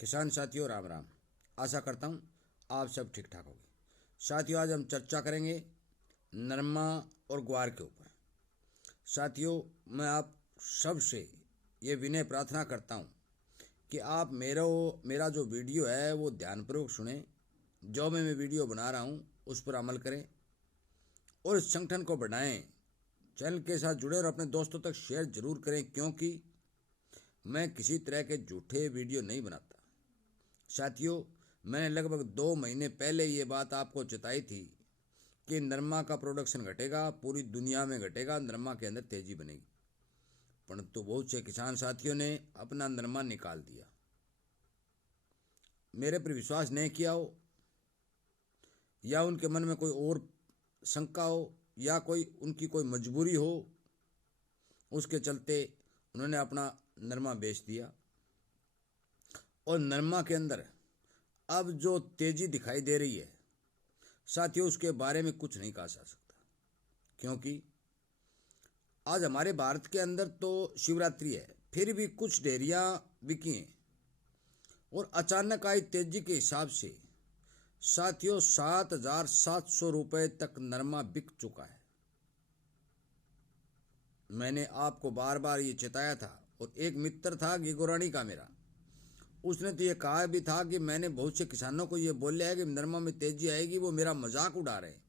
किसान साथियों राम राम। आशा करता हूँ आप सब ठीक ठाक होंगे। साथियों आज हम चर्चा करेंगे नरमा और ग्वार के ऊपर। साथियों मैं आप सबसे ये विनय प्रार्थना करता हूँ कि आप मेरा जो वीडियो है वो ध्यानपूर्वक सुने। जो मैं वीडियो बना रहा हूँ उस पर अमल करें और इस संगठन को बढ़ाएं। चैनल के साथ जुड़े और अपने दोस्तों तक शेयर जरूर करें, क्योंकि मैं किसी तरह के झूठे वीडियो नहीं बनाता। साथियों मैंने लगभग 2 महीने पहले ये बात आपको चेताई थी कि नरमा का प्रोडक्शन घटेगा, पूरी दुनिया में घटेगा, नरमा के अंदर तेजी बनेगी। परंतु बहुत से किसान साथियों ने अपना नरमा निकाल दिया। मेरे पर विश्वास नहीं किया हो, या उनके मन में कोई और शंका हो, या उनकी कोई मजबूरी हो, उसके चलते उन्होंने अपना नरमा बेच दिया। और नरमा के अंदर अब जो तेजी दिखाई दे रही है साथियों, उसके बारे में कुछ नहीं कहा जा सकता, क्योंकि आज हमारे भारत के अंदर तो शिवरात्रि है, फिर भी कुछ डेयरियां बिकी हैं और अचानक आई तेजी के हिसाब से साथियों 7,700 रुपये तक नरमा बिक चुका है। मैंने आपको बार बार ये चेताया था, और एक मित्र था गिगोरानी का मेरा, उसने तो ये कहा भी था कि मैंने बहुत से किसानों को ये बोला है कि नरमा में तेजी आएगी, वो मेरा मजाक उड़ा रहे हैं।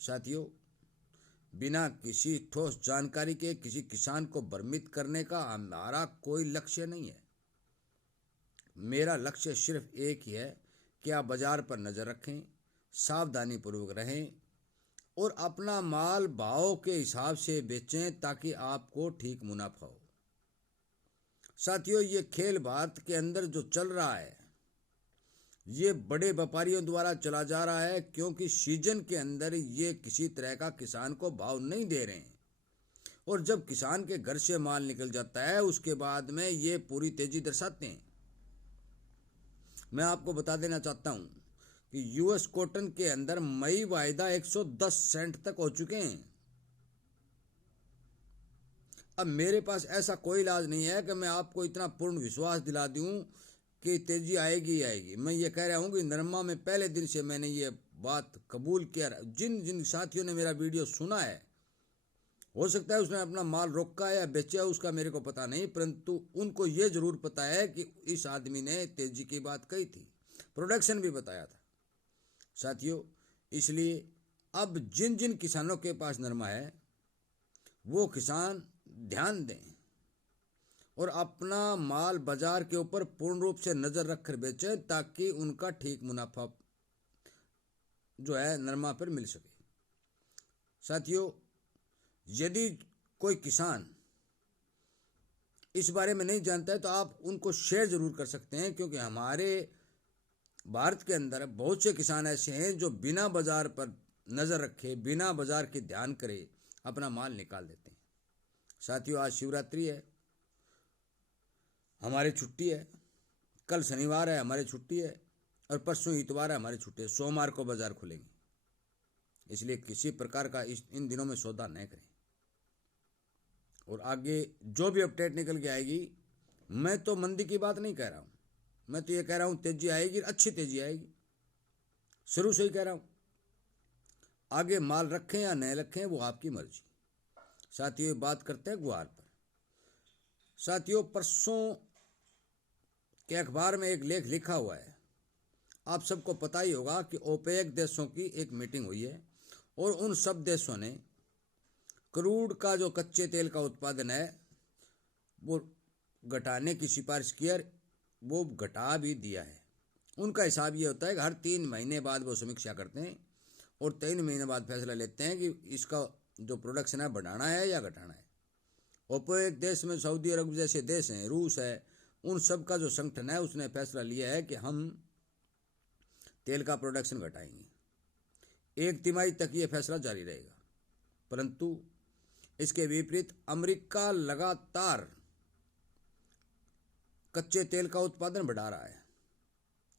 साथियों बिना किसी ठोस जानकारी के किसी किसान को भ्रमित करने का हमारा कोई लक्ष्य नहीं है। मेरा लक्ष्य सिर्फ एक ही है कि आप बाजार पर नज़र रखें, सावधानी पूर्वक रहें और अपना माल भाव के हिसाब से बेचें ताकि आपको ठीक मुनाफा हो। साथियों ये खेल भारत के अंदर जो चल रहा है ये बड़े व्यापारियों द्वारा चला जा रहा है, क्योंकि सीजन के अंदर ये किसी तरह का किसान को भाव नहीं दे रहे हैं, और जब किसान के घर से माल निकल जाता है उसके बाद में ये पूरी तेजी दर्शाते हैं। मैं आपको बता देना चाहता हूं कि यूएस कॉटन के अंदर मई वायदा 110 सेंट तक हो चुके हैं। अब मेरे पास ऐसा कोई इलाज नहीं है कि मैं आपको इतना पूर्ण विश्वास दिला दूं कि तेजी आएगी ही आएगी। मैं ये कह रहा हूं कि नरमा में पहले दिन से मैंने ये बात कबूल किया। जिन जिन साथियों ने मेरा वीडियो सुना है, हो सकता है उसने अपना माल रोका है या बेचा है, उसका मेरे को पता नहीं, परंतु उनको ये जरूर पता है कि इस आदमी ने तेजी की बात कही थी, प्रोडक्शन भी बताया था। साथियों इसलिए अब जिन जिन किसानों के पास नरमा है वो किसान ध्यान दें और अपना माल बाजार के ऊपर पूर्ण रूप से नज़र रखकर बेचें, ताकि उनका ठीक मुनाफा जो है नरमा पर मिल सके। साथियों यदि कोई किसान इस बारे में नहीं जानता है तो आप उनको शेयर जरूर कर सकते हैं, क्योंकि हमारे भारत के अंदर बहुत से किसान ऐसे हैं जो बिना बाजार पर नज़र रखे, बिना बाजार के ध्यान करे अपना माल निकाल देते हैं। साथियों आज शिवरात्रि है, हमारी छुट्टी है, कल शनिवार है हमारी छुट्टी है, और परसों इतवार है हमारी छुट्टी है, सोमवार को बाजार खुलेंगे। इसलिए किसी प्रकार का इन दिनों में सौदा न करें, और आगे जो भी अपडेट निकल के आएगी, मैं तो मंदी की बात नहीं कह रहा हूँ, मैं तो ये कह रहा हूँ तेजी आएगी, अच्छी तेजी आएगी, शुरू से ही कह रहा हूँ। आगे माल रखें या नहीं रखें वो आपकी मर्जी। साथियों बात करते हैं ग्वार पर। साथियों परसों के अखबार में एक लेख लिखा हुआ है, आप सबको पता ही होगा कि ओपेक देशों की एक मीटिंग हुई है और उन सब देशों ने क्रूड का जो कच्चे तेल का उत्पादन है वो घटाने की सिफारिश की है, वो घटा भी दिया है। उनका हिसाब ये होता है कि हर 3 महीने बाद वो समीक्षा करते हैं और 3 महीने बाद फैसला लेते हैं कि इसका जो प्रोडक्शन है बढ़ाना है या घटाना है। ओपेक देश में सऊदी अरब जैसे देश हैं, रूस है, उन सब का जो संगठन है उसने फैसला लिया है कि हम तेल का प्रोडक्शन घटाएंगे। 1 तिमाही तक ये फैसला जारी रहेगा। परंतु इसके विपरीत अमेरिका लगातार कच्चे तेल का उत्पादन बढ़ा रहा है।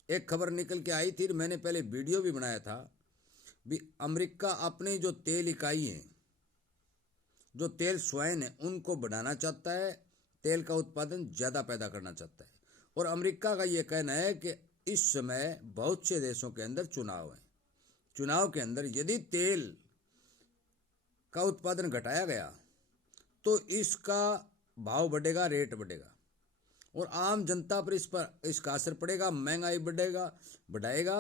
एक खबर निकल के आई थी, मैंने पहले वीडियो भी बनाया था, भी अमेरिका अपने जो तेल इकाई हैं, जो तेल स्वाइन है, उनको बढ़ाना चाहता है, तेल का उत्पादन ज़्यादा पैदा करना चाहता है, और अमेरिका का ये कहना है कि इस समय बहुत से देशों के अंदर चुनाव है, चुनाव के अंदर यदि तेल का उत्पादन घटाया गया तो इसका भाव बढ़ेगा, रेट बढ़ेगा और आम जनता पर इसका असर पड़ेगा, महंगाई बढ़ाएगा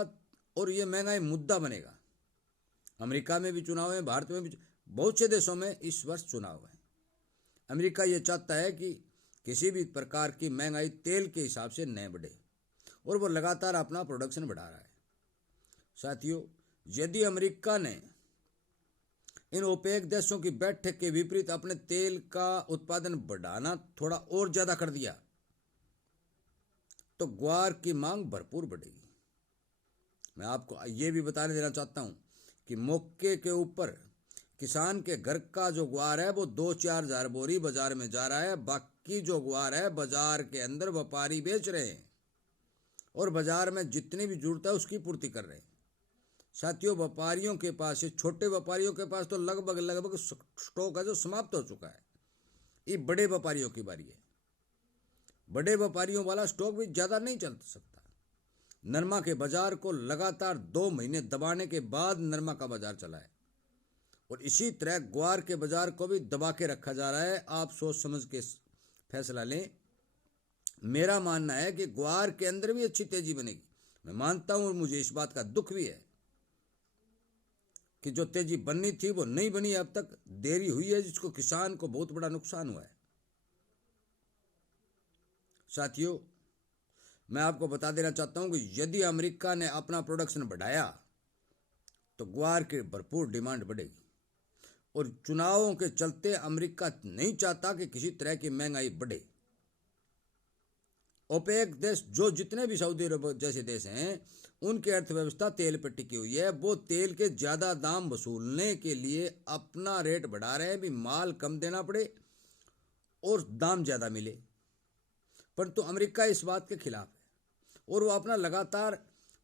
और ये महंगाई मुद्दा बनेगा। अमेरिका में भी चुनाव है, भारत में भी, बहुत से देशों में इस वर्ष चुनाव है। अमेरिका ये चाहता है कि किसी भी प्रकार की महंगाई तेल के हिसाब से न बढ़े और वो लगातार अपना प्रोडक्शन बढ़ा रहा है। साथियों, यदि अमेरिका ने इन ओपेक देशों की बैठक के विपरीत अपने तेल का उत्पादन बढ़ाना थोड़ा और ज्यादा कर दिया तो ग्वार की मांग भरपूर बढ़ेगी। मैं आपको ये भी बता देना चाहता हूं कि मौके के ऊपर किसान के घर का जो ग्वार है वो 2-4 हजार बोरी बाजार में जा रहा है, बाकी जो ग्वार है बाजार के अंदर व्यापारी बेच रहे हैं और बाजार में जितनी भी जरूरत है उसकी पूर्ति कर रहे हैं। साथियों, व्यापारियों के पास, छोटे व्यापारियों के पास तो लगभग स्टॉक है जो समाप्त हो चुका है। ये बड़े व्यापारियों की बारी है। बड़े व्यापारियों वाला स्टॉक भी ज्यादा नहीं चल सकता। नरमा के बाजार को लगातार 2 महीने दबाने के बाद नरमा का बाजार चला है और इसी तरह ग्वार के बाजार को भी दबा के रखा जा रहा है। आप सोच समझ के फैसला लें। मेरा मानना है कि ग्वार के अंदर भी अच्छी तेजी बनेगी। मैं मानता हूं और मुझे इस बात का दुख भी है कि जो तेजी बननी थी वो नहीं बनी, अब तक देरी हुई है, जिसको किसान को बहुत बड़ा नुकसान हुआ है। साथियों, मैं आपको बता देना चाहता हूं कि यदि अमेरिका ने अपना प्रोडक्शन बढ़ाया तो ग्वार की भरपूर डिमांड बढ़ेगी और चुनावों के चलते अमेरिका नहीं चाहता कि किसी तरह की महंगाई बढ़े। ओपेक देश, जो जितने भी सऊदी अरब जैसे देश हैं, उनकी अर्थव्यवस्था तेल पर टिकी हुई है। वो तेल के ज्यादा दाम वसूलने के लिए अपना रेट बढ़ा रहे हैं, भी माल कम देना पड़े और दाम ज्यादा मिले। परंतु अमेरिका इस बात के खिलाफ है और वो अपना लगातार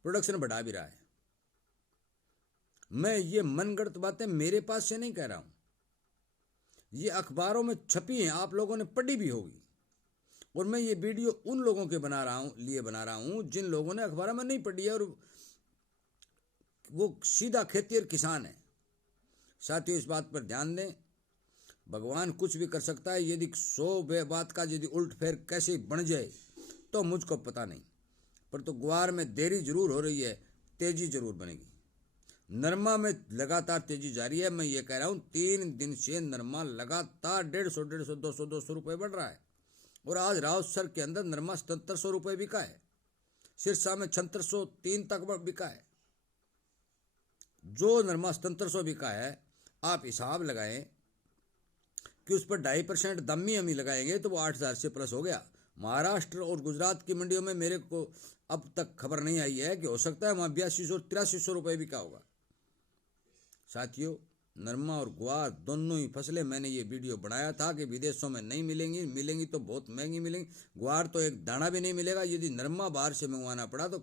प्रोडक्शन बढ़ा भी रहा है। मैं ये मनगढ़ंत बातें मेरे पास से नहीं कह रहा हूं, ये अखबारों में छपी हैं, आप लोगों ने पढ़ी भी होगी। और मैं ये वीडियो उन लोगों के बना रहा हूं जिन लोगों ने अखबार में नहीं पढ़ी है और वो सीधा खेती और किसान है। साथियों, इस बात पर ध्यान दें, भगवान कुछ भी कर सकता है। यदि 100 बात का यदि उल्ट फेर कैसे बन जाए तो मुझको पता नहीं, पर तो ग्वार में देरी जरूर हो रही है, तेजी जरूर बनेगी। नरमा में लगातार तेजी जारी है। मैं ये कह रहा हूं 3 दिन से नरमा लगातार 150, 200 रुपए बढ़ रहा है और आज रावतसर के अंदर नरमा 7700 रुपए बिका है, सिरसा में 7603 तक बिका है। जो नरमा 7700 बिका है, आप हिसाब लगाएं कि उस पर 2.5% दमी हमी लगाएंगे तो वो 8000 से प्लस हो गया। महाराष्ट्र और गुजरात की मंडियों में मेरे को अब तक खबर नहीं आई है कि हो सकता है वहां 8200 8300 रुपए बिका होगा। साथियों, नरमा और ग्वार दोनों ही फसलें मैंने ये वीडियो बनाया था कि विदेशों में नहीं मिलेंगी, मिलेंगी तो बहुत महंगी मिलेंगी। ग्वार तो एक दाना भी नहीं मिलेगा। यदि नरमा बाहर से मंगवाना पड़ा तो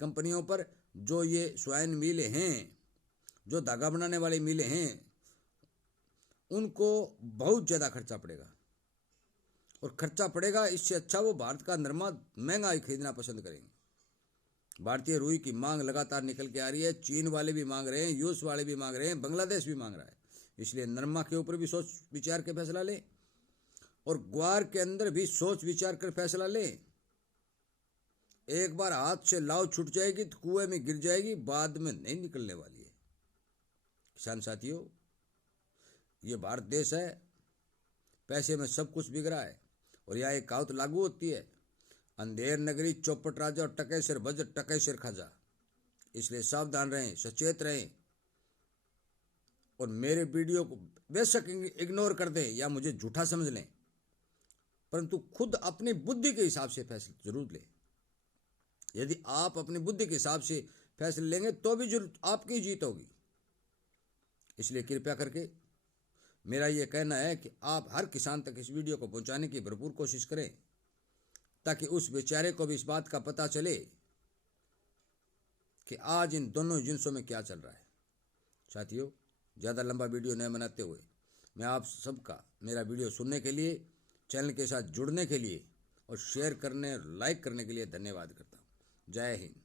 कंपनियों पर, जो ये स्वाइन मिलें हैं, जो धागा बनाने वाली मिलें हैं, उनको बहुत ज़्यादा खर्चा पड़ेगा और खर्चा पड़ेगा। इससे अच्छा वो भारत का नरमा महंगा ही खरीदना पसंद करेंगे। भारतीय रुई की मांग लगातार निकल के आ रही है। चीन वाले भी मांग रहे हैं, यूएस वाले भी मांग रहे हैं, बांग्लादेश भी मांग रहा है। इसलिए नरमा के ऊपर भी सोच विचार के फैसला लें और ग्वार के अंदर भी सोच विचार कर फैसला लें। एक बार हाथ से लाव छूट जाएगी तो कुएं में गिर जाएगी, बाद में नहीं निकलने वाली है। किसान साथियों, ये भारत देश है, पैसे में सब कुछ बिक रहा है और यहाँ एक कहावत लागू होती है, अंधेर नगरी चौपट राजा और टके सिर भज टके सिर खाजा। इसलिए सावधान रहें, सचेत रहें और मेरे वीडियो को बेशक इग्नोर कर दें या मुझे झूठा समझ लें, परंतु खुद अपनी बुद्धि के हिसाब से फैसले जरूर लें। यदि आप अपनी बुद्धि के हिसाब से फैसले लेंगे तो भी जरूर आपकी जीत होगी। इसलिए कृपया करके मेरा यह कहना है कि आप हर किसान तक इस वीडियो को पहुंचाने की भरपूर कोशिश करें ताकि उस बेचारे को भी इस बात का पता चले कि आज इन दोनों जिन्सों में क्या चल रहा है। साथियों, ज़्यादा लंबा वीडियो न बनाते हुए मैं आप सबका मेरा वीडियो सुनने के लिए, चैनल के साथ जुड़ने के लिए और शेयर करने और लाइक करने के लिए धन्यवाद करता हूँ। जय हिंद।